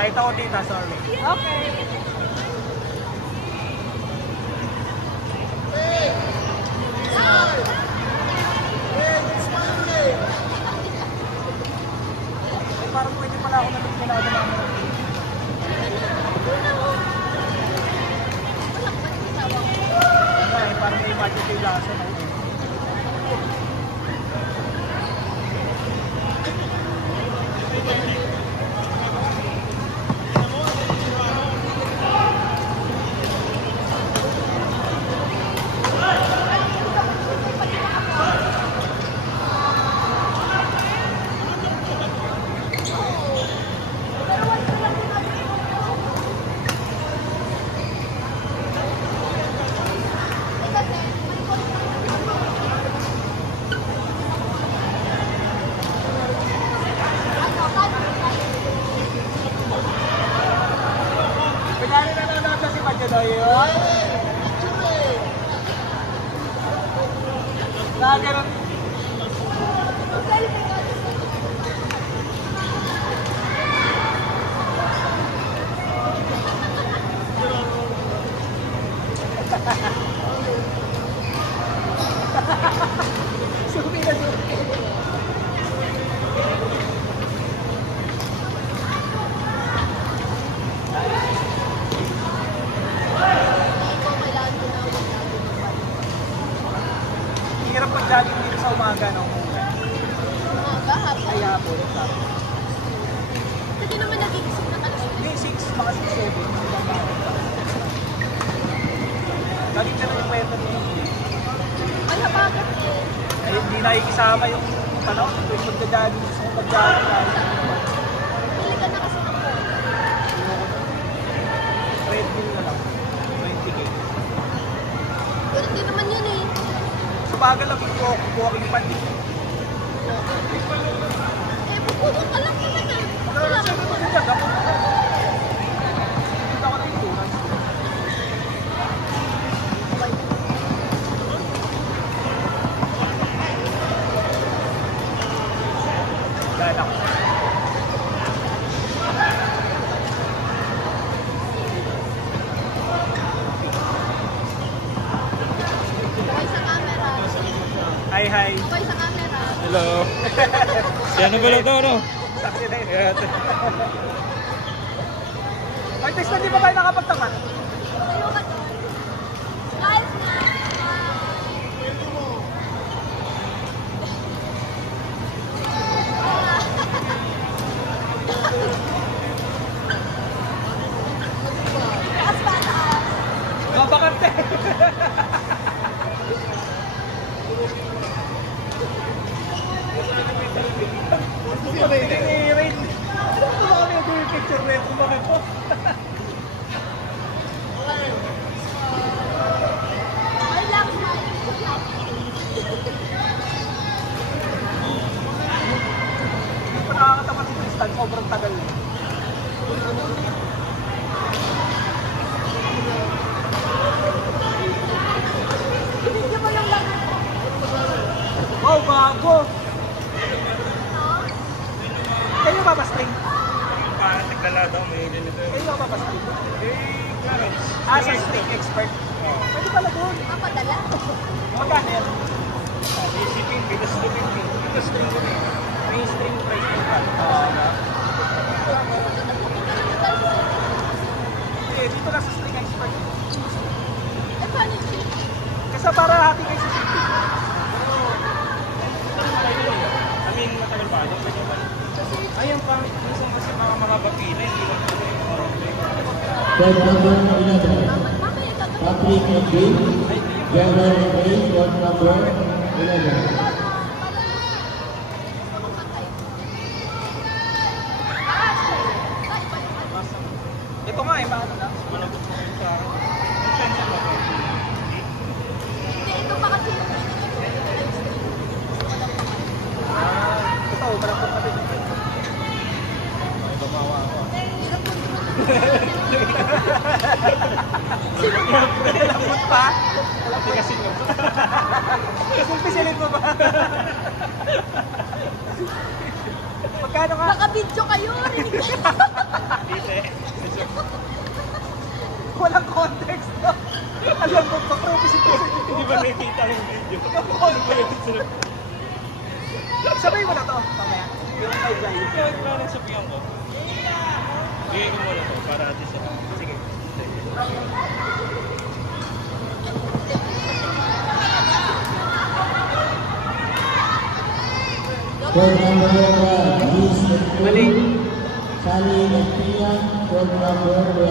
Kahit ako dito, sorry. Okay. Parang pwede pala ako nalagyan na ako naman. Ay, parang may magic yung lasa na yun. Hirap pag-jogging dito sa umaga, no? Umaga, hapon. Ay, hapon. Hindi naman nag-iisip na kalas. Hindi, 6, mga 6, 7. Lagi ka na yung kwento niya. Ano bakit eh? Ay, hindi nakikisama yung panahon. Yung pag-jogging, gusto kong pag-jogging. Pili ka na kasi ng phone. Red Bull na lang. 20K. Pero hindi naman yun eh. Subagal lang yung walking pad. Eh, pupuno ka lang naman ah. Wala ka naman. Hindi ako ng insurance. Gala ko. Okay sa camera. Hi, hi. Okay sa camera. Hello. Si ano ba lang to, no? Saksi na yun. Artist na di ba kayo nakapagtamat? Tayo ka doon. Guys na. Taas ba taas? Mabakante. Rain. Ano po ba kami yung picture na yung mga po? Ay lang na. Hindi pa nakakatapat si Tristan, sobrang tagal. Hindi mo yung lang. Wow, bago! Kayo ba string? Parang naglala daw, may ganito. Kayo ba string? Claro. As a string expert. Pwede pala doon. Padala. Magkano yan? Isipin, bigas to 50. Bigas string ko rin. May string price ko pa. Okay, dito lang sa string expert. Eh, paano yun? Kasi para hati kayo sa city. I mean, matagal pa. Ayun pa, minsan kasi mga bapila, hindi lang po Flight number 11, Patrick McGee, driver number 8, flight number 11. Ito nga eh, paano na? malabot mo sa akin. Ang chance ba? Hindi, ito pa kasi yung Ito, malapot na din. Gumawa ako. Malapot pa? Hindi kasi yun. Sulpisilin mo ba? Pagka Magkano nga? Naka-video kayo. Dito eh. Walang context, no? Alam mo, pakropisitin. Hindi ba nakikita yung video? Sabay mo na to, mamaya. Yung may guide. Ikaw, parang sabihan ko. Bigay ko muna to para at least. Sige. Court number 1, Liz Mali. Sally Nagpia, court number 1.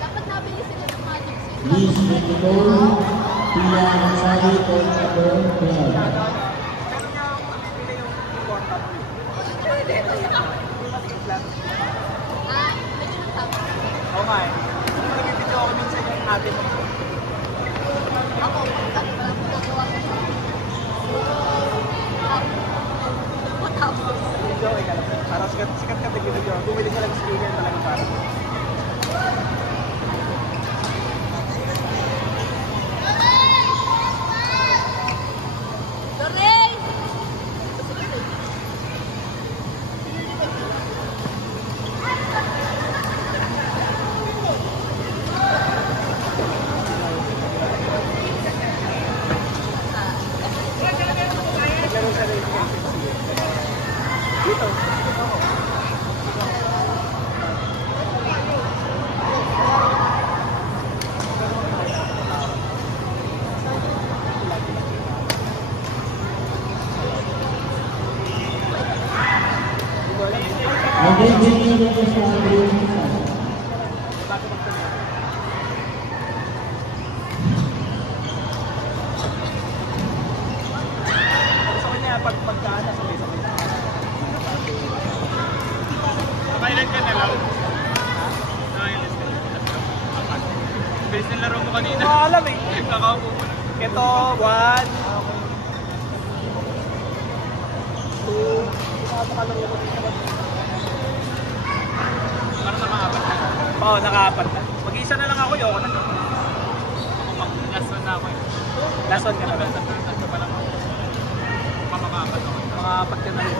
Dapat nabili sila ng magic six. Liz Nicole, Pia Sally, court number 1. Pero niya ang pili yung important. Masigat lang. Ah, medyo nang tama. Oo nga eh. Nag-video ako minsan yung ate mo. Ako, ano ba lang magagawa ko? Tapos, Video okay ka lang. Parang sikat ka nag-video. Bumili ka lang sa speaker talaga parang. Lorraine! Naglaro siya rin yung dito. Nag-engineer ko sa ating Gusto ko niya pagkana sabay-sabay. Nakailan ka na lang? Nakailan ka na lang? Bilis ng laro mo Hindi kanina. ko alam eh. Nakaupo mo na. Ito, 1, 2, nakakalaro ko dito. Parang nakaapat na. Oo, nakaapat na. Mag-isa na lang ako yun. Ako na. Last one na ako eh. Last one ka na ba? Tatlo pa lang ako. Mamakaapat ako. Mga apat ka na rin.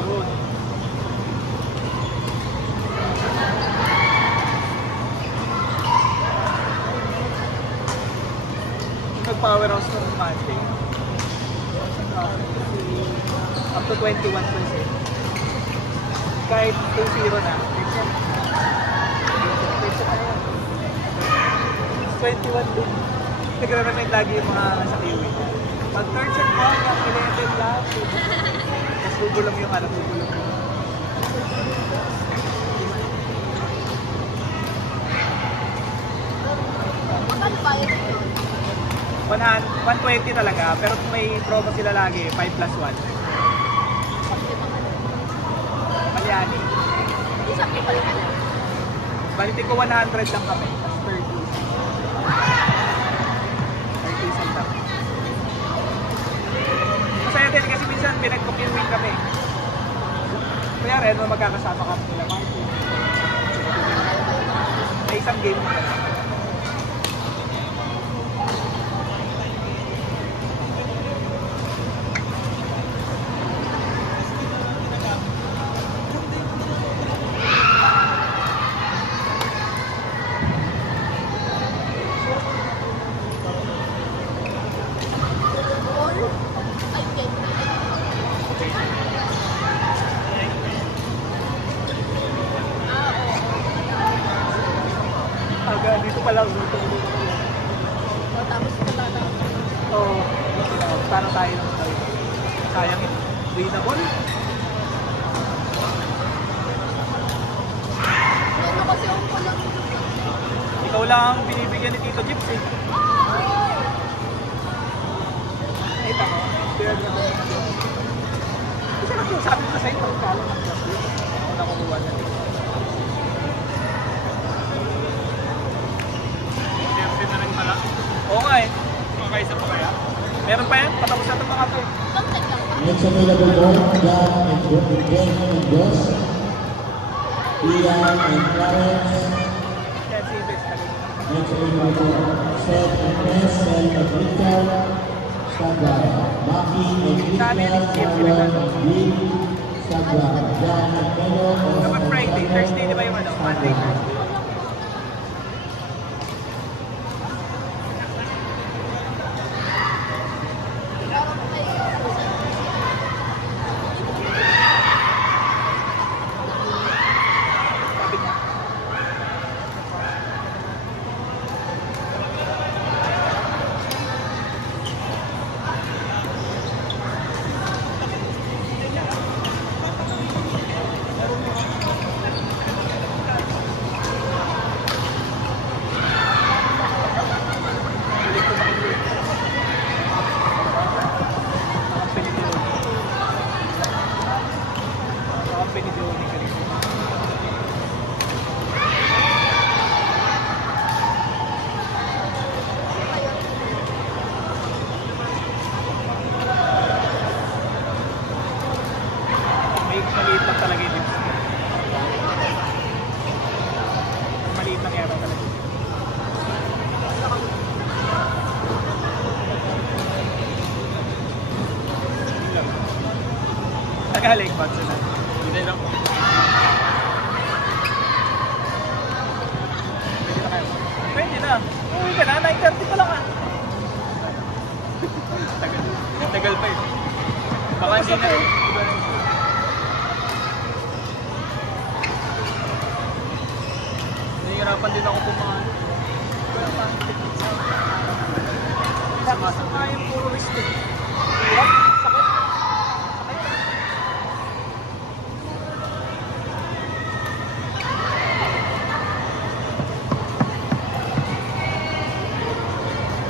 Yun. Nag-power house ng Monday. Up to 21%. Kahit 2-0 na. Pwede na yan. 21 din. Nagre-remind lagi yung mga sa kiwi. Pag third set mo, yung 11 lang. Tapos bubulong yung ano, bubulong yung magkano bayad ito? 120 talaga, pero may promo sila lagi, 5 plus 1. Malyani. Isang ko pala ka na. Balitin ko 100 lang kami, tapos 30. 30 isang lang. Masaya din kasi minsan pinag-commuting kami. Kaya rin, magkakasama kami nila Martin. May isang game na kami. Or, I get Aga, dito pa lang. O, tapos wala na. Oo. Para tayo lang tayo. Sayang yun. Readable. Ano kasi ako pala. Ikaw lang ang binibigyan ni Tito Gibbs eh. Ay, tama. Kasi lang sabi ko sa'yo, pagkala ng class yun. Ako nakukuha na rin. Siyempre na rin pala. Oo nga eh. Makaisa pa kaya? Meron pa yan? tapos na ito mga to. Contact lang. Next available po, John and Jos, Ian and Clarence. Yan si Ibis. Next available po, Seth and Tess, Sel and Richard, Sabra, Maki and Christian, Marlon and Bill, Sabra, John and Melo, Kapag Friday, Thursday di ba yung ano? Monday, Thursday. Maliit lang talaga yun. Maliit lang yata talaga. Tagalog ba sila? Hindi na. Pwede na kayo. Pwede na. Uwi ka na. 9:30 pa lang ah. Tagal pa yun. Baka hindi na rin. Nahihirapan din ako pumahan. Sumasama yung puro wrist ko. Sakit.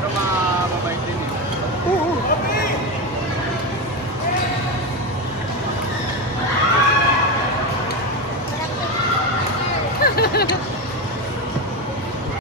Pero mababait din yun. Ha ha ha.